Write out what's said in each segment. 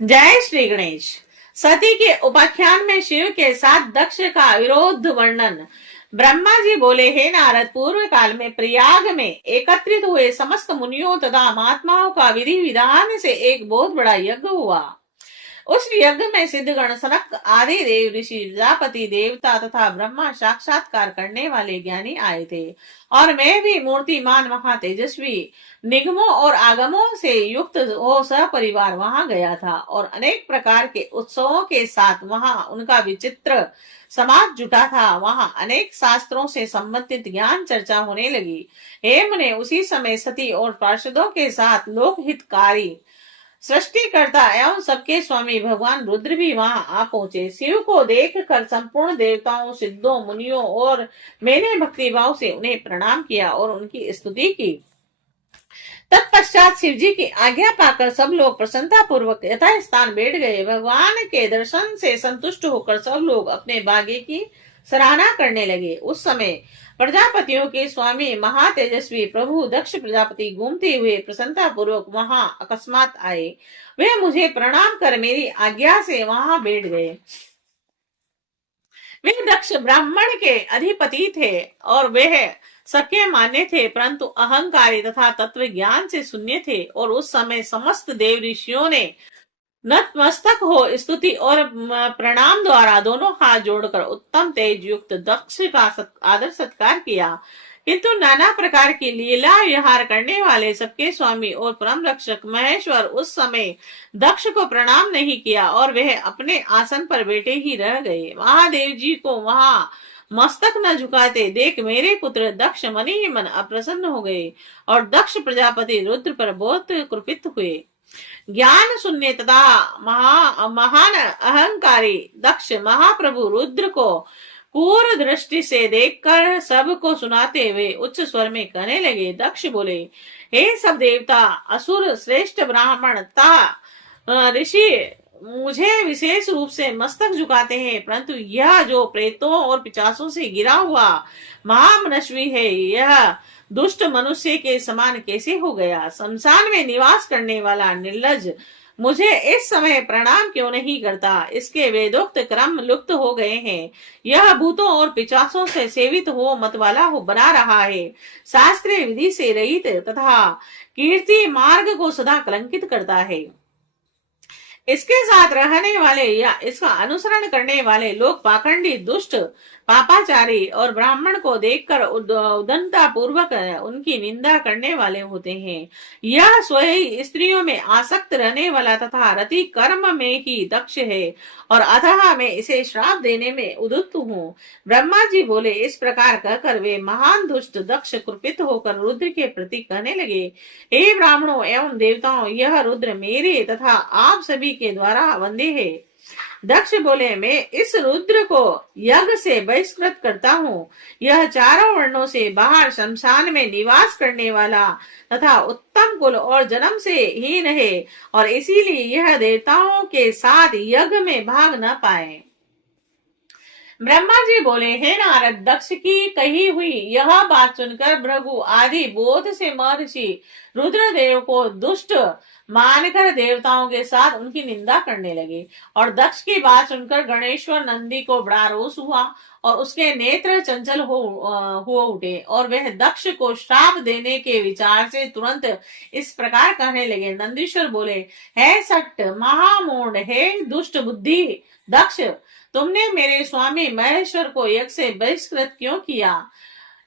जय श्री गणेश। सती के उपाख्यान में शिव के साथ दक्ष का विरोध वर्णन। ब्रह्मा जी बोले, हे नारद, पूर्व काल में प्रयाग में एकत्रित हुए समस्त मुनियों तथा महात्माओं का विधि विधान से एक बहुत बड़ा यज्ञ हुआ। उस यज्ञ में सिद्धगण, सनक आदि देव ऋषि, प्रजापति, देवता तथा ब्रह्मा साक्षात्कार करने वाले ज्ञानी आए थे। और मैं भी मूर्तिमान महातेजस्वी निगमों और आगमों से युक्त हो सपरिवार वहां गया था और अनेक प्रकार के उत्सवों के साथ वहां उनका विचित्र समाज जुटा था। वहां अनेक शास्त्रों से संबंधित ज्ञान चर्चा होने लगी। हे मुने, उसी समय सती और पार्षदों के साथ लोकहितकारी सृष्टिकर्ता एवं सबके स्वामी भगवान रुद्र भी वहां आ पहुंचे। शिव को देखकर संपूर्ण देवताओं, सिद्धों, मुनियों और मैंने भक्तिभाव से उन्हें प्रणाम किया और उनकी स्तुति की। तत्पश्चात शिव जी की आज्ञा पाकर सब लोग प्रसन्नता पूर्वक यथा स्थान बैठ गए। भगवान के दर्शन से संतुष्ट होकर सब लोग अपने भाग्य की सराहना करने लगे। उस समय प्रजापतियों के स्वामी महातेजस्वी प्रभु दक्ष प्रजापति घूमते हुए प्रसन्नता पूर्वक वहां अकस्मात आए। वे मुझे प्रणाम कर मेरी आज्ञा से वहां बैठ गए। वे दक्ष ब्राह्मण के अधिपति थे और वे सबके मान्य थे, परंतु अहंकारी तथा तत्व ज्ञान से शून्य थे। और उस समय समस्त देव ऋषियों ने नतमस्तक हो स्तुति और प्रणाम द्वारा दोनों हाथ जोड़कर उत्तम तेज युक्त दक्ष का आदर सत्कार किया। किंतु नाना प्रकार की लीला विहार करने वाले सबके स्वामी और परम रक्षक महेश्वर उस समय दक्ष को प्रणाम नहीं किया और वह अपने आसन पर बैठे ही रह गए। महादेव जी को वहां मस्तक न झुकाते देख मेरे पुत्र दक्ष मन ही मन अप्रसन्न हो गए और दक्ष प्रजापति रुद्र पर बहुत कृपित हुए। ज्ञान शून्य तथा महान अहंकारी दक्ष महाप्रभु रुद्र को पूर्ण दृष्टि से देखकर सबको सुनाते हुए उच्च स्वर में कहने लगे। दक्ष बोले, हे सब देवता, असुर, श्रेष्ठ ब्राह्मण तथा ऋषि मुझे विशेष रूप से मस्तक झुकाते हैं, परंतु यह जो प्रेतों और पिचासों से गिरा हुआ महामनस्वी है, यह दुष्ट मनुष्य के समान कैसे हो गया? शमशान में निवास करने वाला निर्लज मुझे इस समय प्रणाम क्यों नहीं करता? इसके वेदोक्त क्रम लुप्त हो गए हैं। यह भूतों और पिचासों से सेवित हो मतवाला हो बना रहा है। शास्त्रीय विधि से रहित तथा कीर्ति मार्ग को सदा कलंकित करता है। इसके साथ रहने वाले या इसका अनुसरण करने वाले लोग पाखंडी, दुष्ट, पापाचारी और ब्राह्मण को देखकर उदंता पूर्वक उनकी निंदा करने वाले होते हैं। यह स्वयं स्त्रियों में आसक्त रहने वाला तथा रति कर्म में ही दक्ष है और अतः मैं इसे श्राप देने में उद्युक्त हूँ। ब्रह्मा जी बोले। इस प्रकार कहकर वे महान दुष्ट दक्ष कृपित होकर रुद्र के प्रति कहने लगे, हे ब्राह्मणों एवं देवताओं, यह रुद्र मेरे तथा आप सभी के द्वारा वंदे है। दक्ष बोले, मैं इस रुद्र को यज्ञ से बहिष्कृत करता हूँ। यह चारों वर्णों से बाहर शमशान में निवास करने वाला तथा उत्तम कुल और जन्म से हीन है और इसीलिए यह देवताओं के साथ यज्ञ में भाग न पाए। ब्रह्मा जी बोले, हे नारद, दक्ष की कही हुई यह बात सुनकर भृगु आदि बोध से महर्षि रुद्रदेव को दुष्ट मानकर देवताओं के साथ उनकी निंदा करने लगे। और दक्ष की बात सुनकर गणेश्वर नंदी को बड़ा रोष हुआ और उसके नेत्र चंचल हो उठे और वह दक्ष को श्राप देने के विचार से तुरंत इस प्रकार कहने लगे। नंदीश्वर बोले, हे सट महामूढ़, हे दुष्ट बुद्धि दक्ष, तुमने मेरे स्वामी महेश्वर को यज्ञ से बहिष्कृत क्यों किया?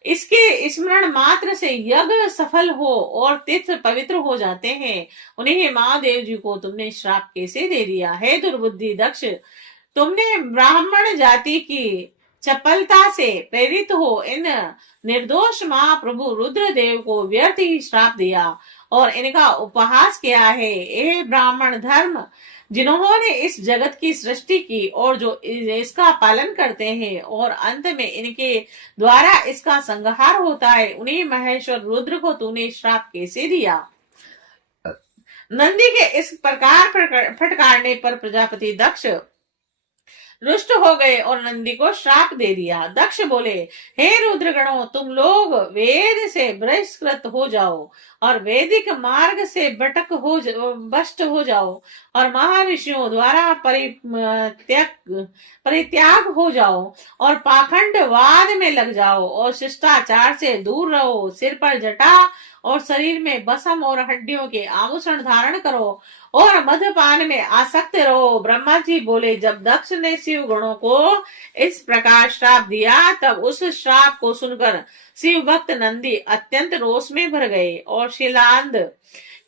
इसके स्मरण मात्र से यज्ञ सफल हो और तीर्थ पवित्र हो जाते हैं। उन्हें महादेव जी को तुमने श्राप कैसे दे दिया? हे दुर्बुद्धि दक्ष, तुमने ब्राह्मण जाति की चपलता से प्रेरित हो इन निर्दोष महाप्रभु रुद्रदेव को व्यर्थ ही श्राप दिया और इनका उपहास किया है। ये ब्राह्मण धर्म जिन्होंने इस जगत की सृष्टि की और जो इसका पालन करते हैं और अंत में इनके द्वारा इसका संहार होता है, उन्हीं महेश्वर रुद्र को तूने श्राप कैसे दिया? नंदी के इस प्रकार फटकारने पर प्रजापति दक्ष रुष्ट हो गए और नंदी को श्राप दे दिया। दक्ष बोले, हे रुद्रगणों, तुम लोग वेद से बहिष्कृत हो जाओ और वैदिक मार्ग से भ्रष्ट हो जाओ और महर्षियों द्वारा परित्याग हो जाओ और पाखंडवाद में लग जाओ और शिष्टाचार से दूर रहो। सिर पर जटा और शरीर में बसम और हड्डियों के आभूषण धारण करो और मद्यपान में आसक्त रहो। ब्रह्मा जी बोले, जब दक्ष ने शिव गणों को इस प्रकार श्राप दिया, तब उस श्राप को सुनकर शिव भक्त नंदी अत्यंत रोष में भर गए और शिलांद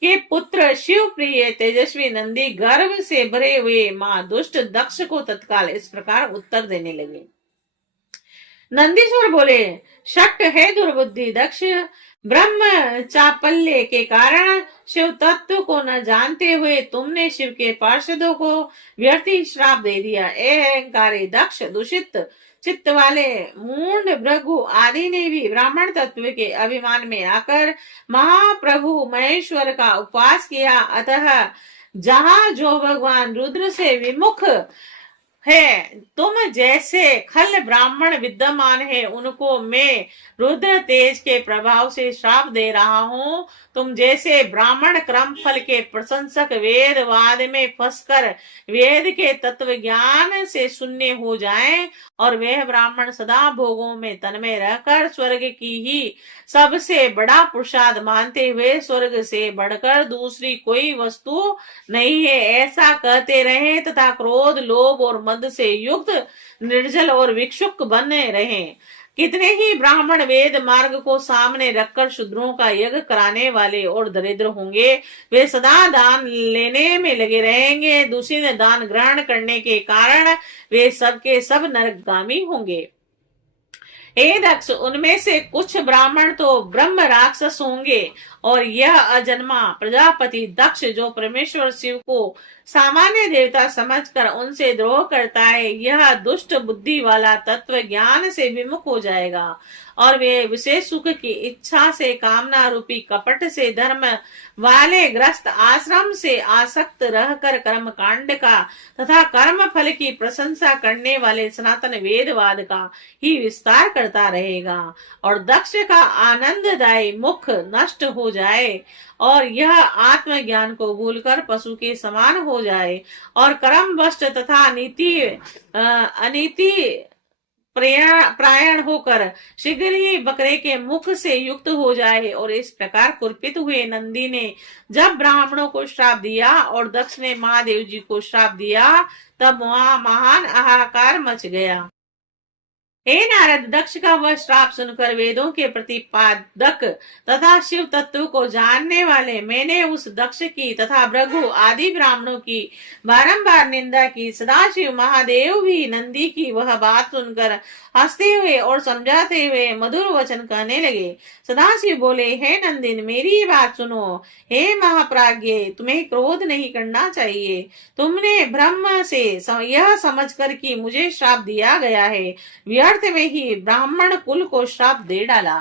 के पुत्र शिव प्रिय तेजस्वी नंदी गर्व से भरे हुए मां दुष्ट दक्ष को तत्काल इस प्रकार उत्तर देने लगे। नंदीश्वर बोले, शक्त है दुर्बुद्धि दक्ष, ब्रह्म चापल्य के कारण शिव तत्व को न जानते हुए तुमने शिव के पार्षदों को व्यर्थ श्राप दे दिया। अहंकारी दक्ष, दूषित चित्त वाले मूढ़ भृगु आदि ने भी ब्राह्मण तत्व के अभिमान में आकर महाप्रभु महेश्वर का उपवास किया। अतः जहाँ जो भगवान रुद्र से विमुख है, तुम जैसे खल ब्राह्मण विद्यमान है, उनको मैं रुद्र तेज के प्रभाव से श्राप दे रहा हूँ। तुम जैसे ब्राह्मण क्रम फल के प्रशंसक वेदवाद में फंसकर वेद के तत्व ज्ञान से शून्य हो जाएं और वह ब्राह्मण सदा भोगों में तन्मय रहकर स्वर्ग की ही सबसे बड़ा प्रसाद मानते हुए स्वर्ग से बढ़कर दूसरी कोई वस्तु नहीं है, ऐसा कहते रहे तथा क्रोध, लोभ और मद से युक्त निर्जल और विक्षुब्ध बने रहे। कितने ही ब्राह्मण वेद मार्ग को सामने रखकर शूद्रों का यज्ञ कराने वाले और दरिद्र होंगे, वे सदा दान लेने में लगे रहेंगे। दूसरी ने दान ग्रहण करने के कारण वे सबके सब नरकगामी होंगे। हे दक्ष, उनमें से कुछ ब्राह्मण तो ब्रह्म राक्षस होंगे और यह अजन्मा प्रजापति दक्ष जो परमेश्वर शिव को सामान्य देवता समझकर उनसे द्रोह करता है, यह दुष्ट बुद्धि वाला तत्व ज्ञान से विमुख हो जाएगा और वे विशेष सुख की इच्छा से कामना रूपी कपट से धर्म वाले ग्रस्त आश्रम से आसक्त रहकर कर्म कांड का तथा कर्म फल की प्रशंसा करने वाले सनातन वेदवाद का ही विस्तार करता रहेगा और दक्ष का आनंददायी मुख नष्ट हो जाए और यह आत्मज्ञान को भूलकर पशु के समान हो जाए और कर्म वश तथा अनीति प्रायण होकर शीघ्र ही बकरे के मुख से युक्त हो जाए। और इस प्रकार कुर्पित हुए नंदी ने जब ब्राह्मणों को श्राप दिया और दक्ष ने महादेव जी को श्राप दिया, तब वहां महान हाहाकार मच गया। हे नारद, दक्ष का वह श्राप सुनकर वेदों के प्रतिपादक तथा शिव तत्व को जानने वाले मैंने उस दक्ष की तथा भृगु आदि ब्राह्मणों की बारंबार निंदा की। सदाशिव महादेव भी नंदी की वह बात सुनकर हंसते हुए और समझाते हुए मधुर वचन कहने लगे। सदाशिव बोले, हे नंदिन, मेरी बात सुनो। हे महाप्राज्ञ, तुम्हें क्रोध नहीं करना चाहिए। तुमने ब्रह्म से यह समझकर कि मुझे श्राप दिया गया है, व्यर्थ में ही ब्राह्मण कुल को श्राप दे डाला।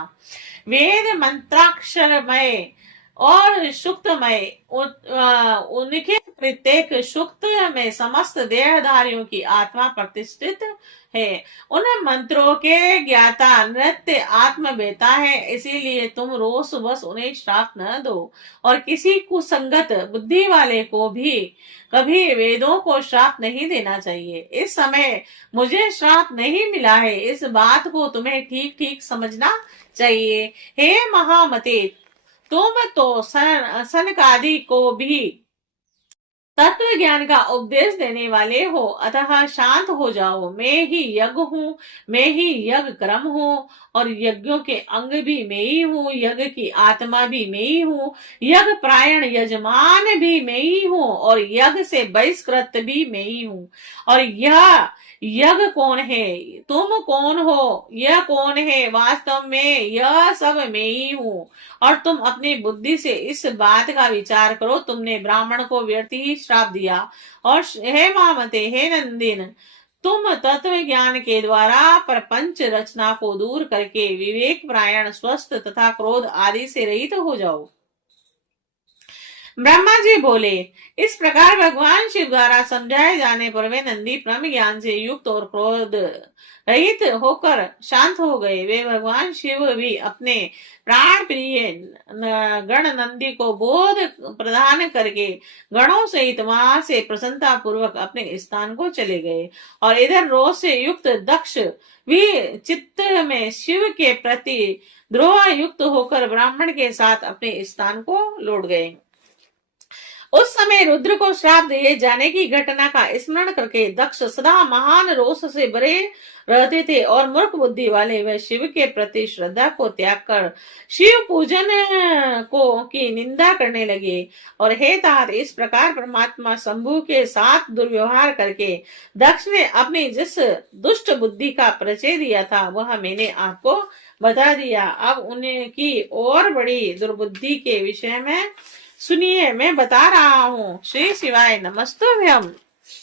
वेद मंत्राक्षरमय और सुक्तमय उनके प्रत्येक सुक्त में समस्त देहधारियों की आत्मा प्रतिष्ठित है। उन मंत्रों के ज्ञाता नृत्य आत्मवेता है, इसीलिए तुम रोष बस उन्हें श्राप न दो और किसी कुसंगत बुद्धि वाले को भी कभी वेदों को श्राप नहीं देना चाहिए। इस समय मुझे श्राप नहीं मिला है, इस बात को तुम्हें ठीक ठीक समझना चाहिए। हे महामते, तुम तो सनकादि को भी तत्व ज्ञान का उपदेश देने वाले हो, अतः शांत हो जाओ। मैं ही यज्ञ हूँ, मैं ही यज्ञ क्रम हूँ और यज्ञों के अंग भी मैं ही हूँ, यज्ञ की आत्मा भी मैं ही हूँ, यज्ञ प्रायण यजमान भी मैं ही हूँ और यज्ञ से बहिष्कृत भी मैं ही हूँ। और यह यज्ञ कौन है, तुम कौन हो, यह कौन है, वास्तव में यह सब मैं ही हूँ और तुम अपनी बुद्धि से इस बात का विचार करो। तुमने ब्राह्मण को व्यर्थ ही श्राप दिया और हे महामते, हे नंदिन, तुम तत्व ज्ञान के द्वारा प्रपंच रचना को दूर करके विवेक प्रायण स्वस्थ तथा क्रोध आदि से रहित हो जाओ। ब्रह्मा जी बोले, इस प्रकार भगवान शिव द्वारा समझाए जाने पर वे नंदी ब्रह्म ज्ञान से युक्त और क्रोध रहित होकर शांत हो गए। वे भगवान शिव भी अपने प्राण प्रिय गण नंदी को बोध प्रदान करके गणों सहित वहां से प्रसन्नता पूर्वक अपने स्थान को चले गए। और इधर रोष से युक्त दक्ष भी चित्त में शिव के प्रति द्रोह युक्त होकर ब्राह्मण के साथ अपने स्थान को लौट गए। उस समय रुद्र को श्राप दिए जाने की घटना का स्मरण करके दक्ष सदा महान रोष से भरे रहते थे और मूर्ख बुद्धि वाले वह शिव के प्रति श्रद्धा को त्याग कर शिव पूजन को की निंदा करने लगे। और हे तात, इस प्रकार परमात्मा शंभु के साथ दुर्व्यवहार करके दक्ष ने अपनी जिस दुष्ट बुद्धि का परिचय दिया था वह मैंने आपको बता दिया। अब उनकी और बड़ी दुर्बुद्धि के विषय में सुनिए, मैं बता रहा हूँ। श्री शिवाय नमस्तुभ्यम।